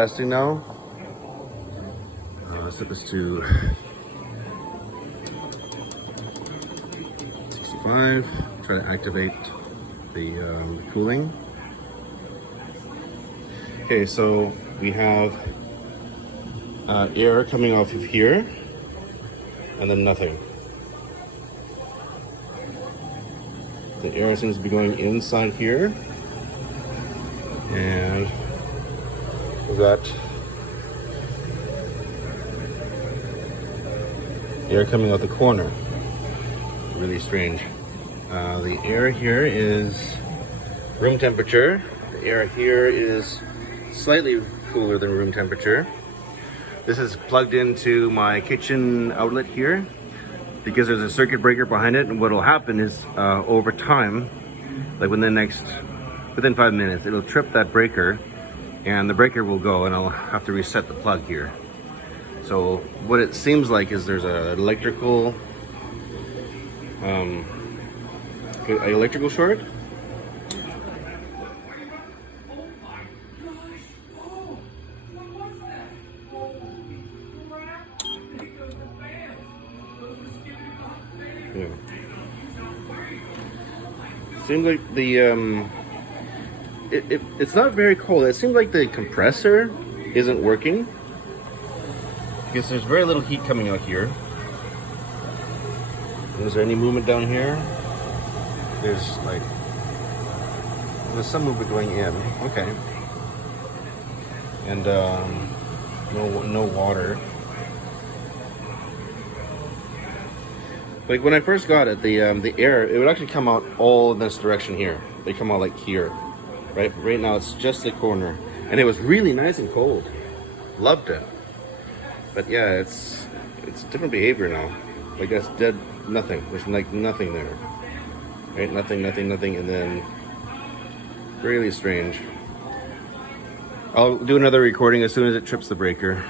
testing now. Let's set this to 65. Try to activate the cooling. Okay, so we have air coming off of here, and then nothing. The air seems to be going inside here, and we've got air coming out the corner. Really strange. The air here is room temperature. The air here is slightly cooler than room temperature. This is plugged into my kitchen outlet here because there's a circuit breaker behind it, and what will happen is over time, like within 5 minutes, it'll trip that breaker and the breaker will go, and I'll have to reset the plug here. So what it seems like is there's an electrical short. Yeah. Seems like the it's not very cold. It seems like the compressor isn't working because there's very little heat coming out here. Is there any movement down here? There's some movement going in. Okay. And no water. Like when I first got it, the air, it would actually come out all in this direction here. They come out like here, right? Right now it's just the corner, and it was really nice and cold. Loved it. But yeah, it's different behavior now. Like that's dead, nothing. There's like nothing there, right? Nothing, and then really strange. I'll do another recording as soon as it trips the breaker.